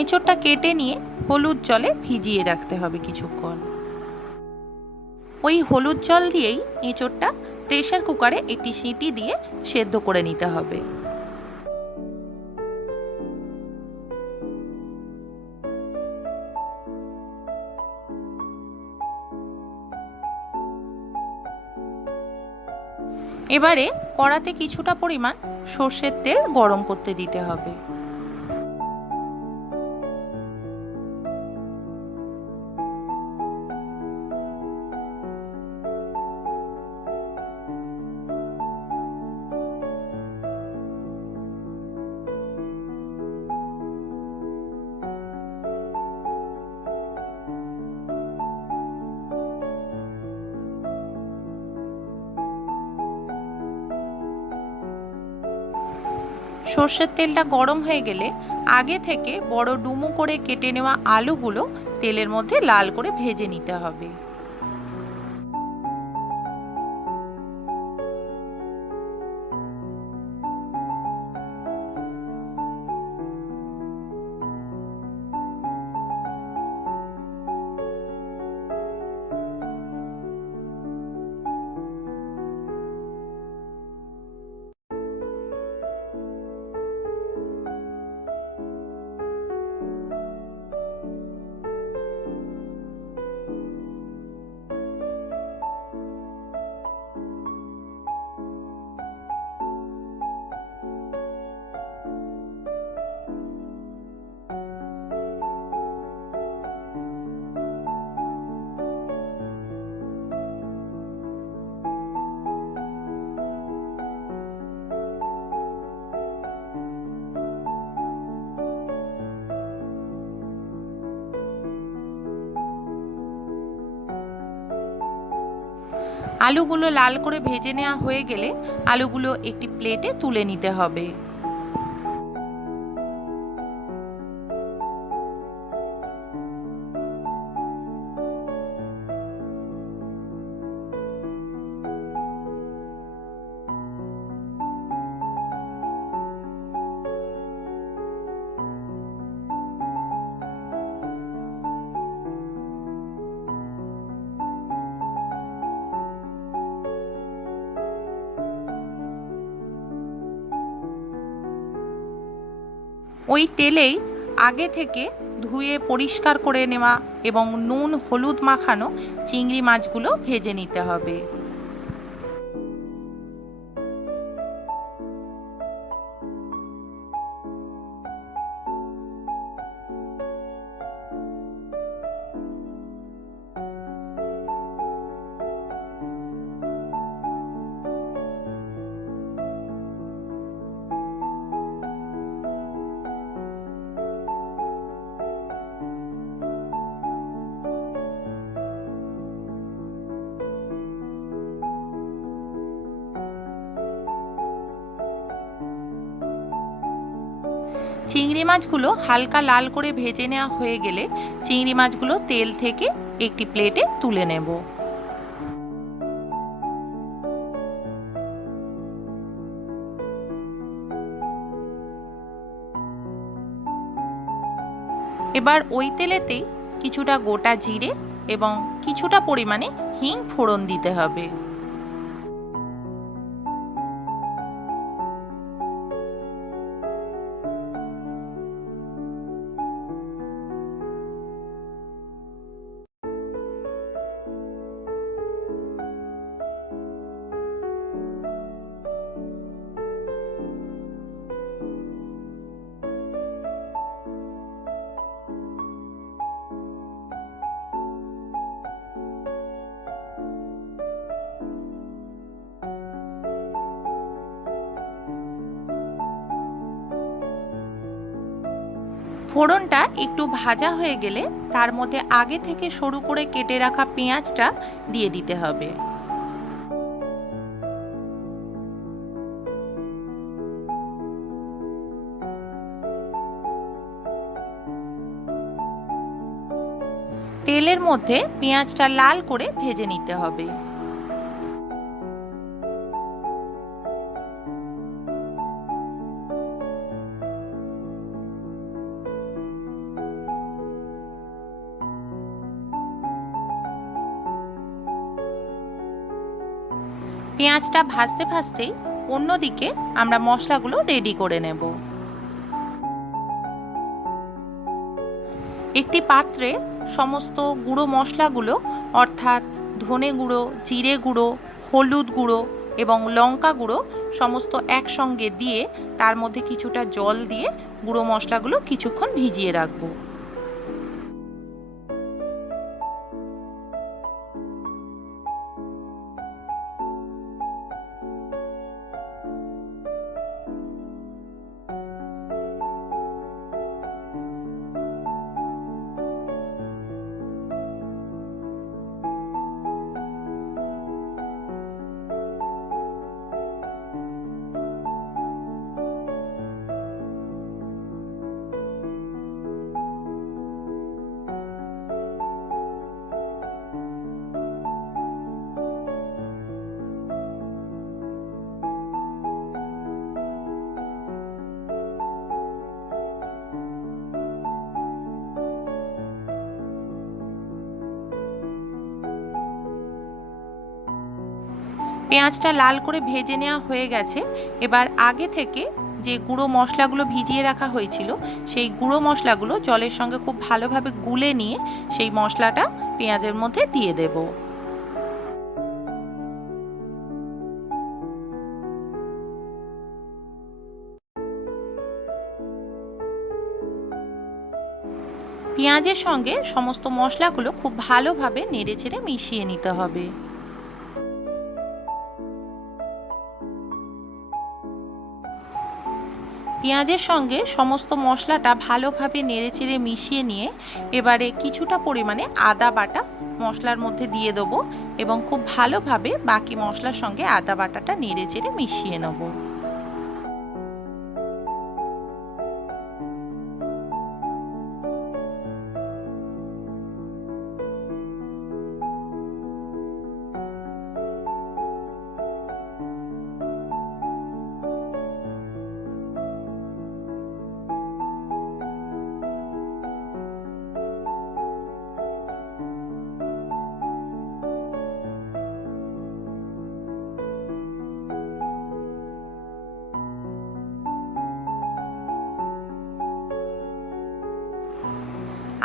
এঁচোড়টা কেটে নিয়ে হলুদ জলে ভিজিয়ে রাখতে হবে কিছুক্ষণ। ওই হলুদ জল দিয়েই এঁচোড়টা প্রেসার কুকারে একটি সিটি দিয়ে সেদ্ধ করে নিতে হবে। এবারে কড়াতে কিছুটা পরিমাণ সর্ষের তেল গরম করতে দিতে হবে। সর্ষের তেলটা গরম হয়ে গেলে আগে থেকে বড় ডুমো করে কেটে নেওয়া আলুগুলো তেলের মধ্যে লাল করে ভেজে নিতে হবে। আলুগুলো লাল করে ভেজে নেওয়া হয়ে গেলে আলুগুলো একটি প্লেটে তুলে নিতে হবে। ওই তেলেই আগে থেকে ধুয়ে পরিষ্কার করে নেওয়া এবং নুন হলুদ মাখানো চিংড়ি মাছগুলো ভেজে নিতে হবে। চিংড়ি মাছগুলো হালকা লাল করে ভেজে নেওয়া হয়ে গেলে চিংড়ি মাছগুলো তেল থেকে একটি প্লেটে তুলে নেব। এবার ওই তেলেতেই কিছুটা গোটা জিরে এবং কিছুটা পরিমাণে হিং ফোড়ন দিতে হবে। ফোড়নটা একটু ভাজা হয়ে গেলে তার মধ্যে আগে থেকে সরু করে কেটে রাখা পেঁয়াজটা দিয়ে দিতে হবে। তেলের মধ্যে পেঁয়াজটা লাল করে ভেজে নিতে হবে। পেঁয়াজটা ভাজতে ভাজতেই অন্যদিকে আমরা মশলাগুলো রেডি করে নেব। একটি পাত্রে সমস্ত গুঁড়ো মশলাগুলো অর্থাৎ ধনে গুঁড়ো, জিরে গুঁড়ো, হলুদ গুঁড়ো এবং লঙ্কা গুঁড়ো সমস্ত একসঙ্গে দিয়ে তার মধ্যে কিছুটা জল দিয়ে গুঁড়ো মশলাগুলো কিছুক্ষণ ভিজিয়ে রাখবো। পেঁয়াজটা লাল করে ভেজে নেওয়া হয়ে গেছে। এবার আগে থেকে যে গুঁড়ো মশলাগুলো ভিজিয়ে রাখা হয়েছিল সেই গুঁড়ো মশলাগুলো জলের সঙ্গে খুব ভালোভাবে গুলে নিয়ে সেই মশলাটা পেঁয়াজের মধ্যে দিয়ে দেব। পেঁয়াজের সঙ্গে সমস্ত মশলাগুলো খুব ভালোভাবে নেড়েচেড়ে মিশিয়ে নিতে হবে। পেঁয়াজের সঙ্গে সমস্ত মশলাটা ভালোভাবে নেড়েচেড়ে মিশিয়ে নিয়ে এবারে কিছুটা পরিমাণে আদা বাটা মশলার মধ্যে দিয়ে দেবো এবং খুব ভালোভাবে বাকি মশলার সঙ্গে আদা বাটাটা নেড়েচেড়ে মিশিয়ে নেব।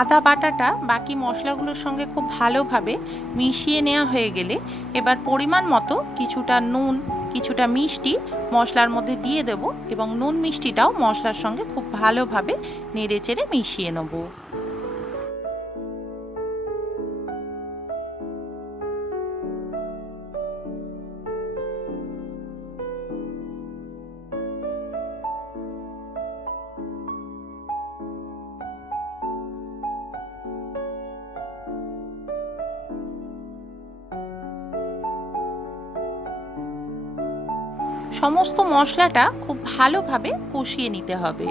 আদা বাটাটা বাকি মশলাগুলোর সঙ্গে খুব ভালোভাবে মিশিয়ে নেওয়া হয়ে গেলে এবার পরিমাণ মতো কিছুটা নুন, কিছুটা মিষ্টি মশলার মধ্যে দিয়ে দেব এবং নুন মিষ্টিটাও মশলার সঙ্গে খুব ভালোভাবে নেড়েচেড়ে মিশিয়ে নেব। সমস্ত মশলাটা খুব ভালোভাবে কষিয়ে নিতে হবে।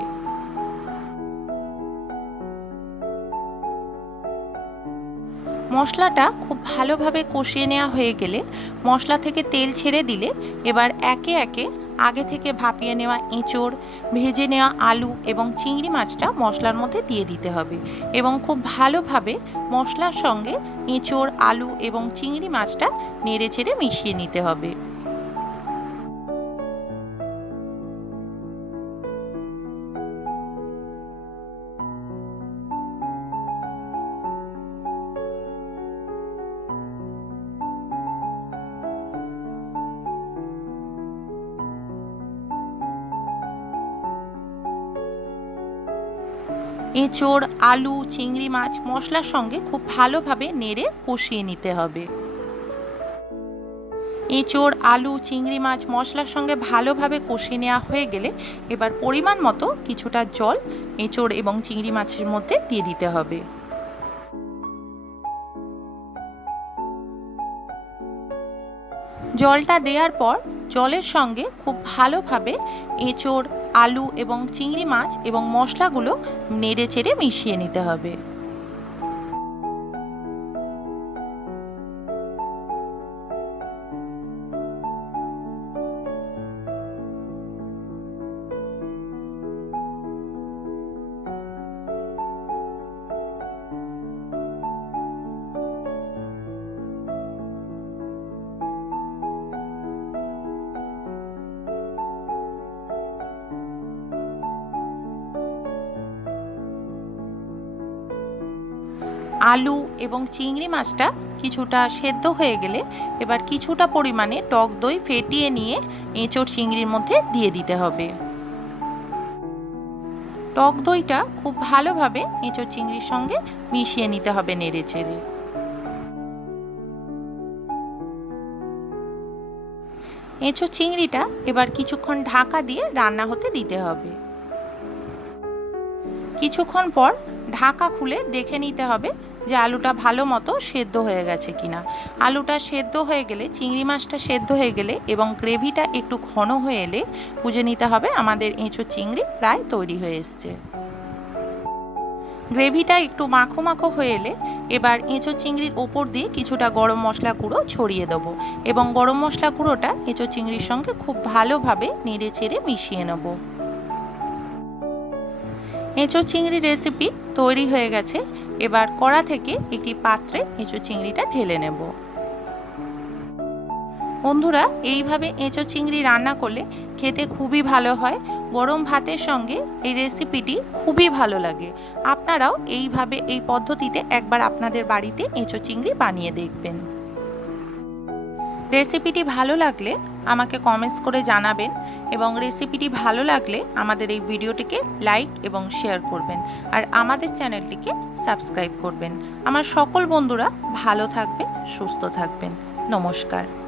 মশলাটা খুব ভালোভাবে কষিয়ে নেওয়া হয়ে গেলে মশলা থেকে তেল ছেড়ে দিলে এবার একে একে আগে থেকে ভাপিয়ে নেওয়া এঁচোড়, ভেজে নেওয়া আলু এবং চিংড়ি মাছটা মশলার মধ্যে দিয়ে দিতে হবে এবং খুব ভালোভাবে মশলার সঙ্গে এঁচোড়, আলু এবং চিংড়ি মাছটা নেড়েচেড়ে মিশিয়ে নিতে হবে। এঁচোড়, আলু, চিংড়ি মাছ মশলার সঙ্গে খুব ভালোভাবে নেড়ে কষিয়ে নিতে হবে। এঁচোড়, আলু, চিংড়ি মাছ মশলার সঙ্গে ভালোভাবে কষিয়ে নেওয়া হয়ে গেলে এবার পরিমাণ মতো কিছুটা জল এঁচোড় এবং চিংড়ি মাছের মধ্যে দিয়ে দিতে হবে। জলটা দেওয়ার পর জলের সঙ্গে খুব ভালোভাবে এঁচোড়, আলু এবং চিংড়ি মাছ এবং মশলাগুলো নেড়েচেড়ে মিশিয়ে নিতে হবে। আলু এবং চিংড়ি মাছটা কিছুটা সেদ্ধ হয়ে গেলে এবার কিছুটা পরিমাণে টক দই ফেটিয়ে নিয়ে এঁচোড় চিংড়ির মধ্যে দিয়ে দিতে হবে। টক দইটা খুব ভালোভাবে এঁচোড় চিংড়ির সঙ্গে মিশিয়ে নিতে হবে নেড়ে চেড়ে। এঁচোড় চিংড়িটা এবার কিছুক্ষণ ঢাকা দিয়ে রান্না হতে দিতে হবে। কিছুক্ষণ পর ঢাকা খুলে দেখে নিতে হবে যে আলুটা ভালো মতো সেদ্ধ হয়ে গেছে কিনা। আলুটা সেদ্ধ হয়ে গেলে, চিংড়ি মাছটা সেদ্ধ হয়ে গেলে এবং গ্রেভিটা একটু ঘন হয়ে এলে বুঝে নিতে হবে আমাদের এঁচোড় চিংড়ি প্রায় তৈরি হয়ে এসছে। গ্রেভিটা একটু মাখো মাখো হয়ে এলে এবার এঁচোড় চিংড়ির ওপর দিয়ে কিছুটা গরম মশলা গুঁড়ো ছড়িয়ে দেবো এবং গরম মশলা গুঁড়োটা এঁচোড় চিংড়ির সঙ্গে খুব ভালোভাবে নেড়ে চেড়ে মিশিয়ে নেব। এঁচোড় চিংড়ির রেসিপি তৈরি হয়ে গেছে। এবার কড়া থেকে একটি পাত্রে এঁচোড় চিংড়িটা ঢেলে নেব। বন্ধুরা, এইভাবে এঁচোড় চিংড়ি রান্না করলে খেতে খুবই ভালো হয়। গরম ভাতের সঙ্গে এই রেসিপিটি খুবই ভালো লাগে। আপনারাও এইভাবে এই পদ্ধতিতে একবার আপনাদের বাড়িতে এঁচোড় চিংড়ি বানিয়ে দেখবেন। রেসিপিটি ভালো লাগলে আমাকে কমেন্টস করে জানাবেন এবং রেসিপিটি ভালো লাগলে আমাদের এই ভিডিওটিকে লাইক এবং শেয়ার করবেন আর আমাদের চ্যানেলটিকে সাবস্ক্রাইব করবেন। আমার সকল বন্ধুরা ভালো থাকবেন, সুস্থ থাকবেন। নমস্কার।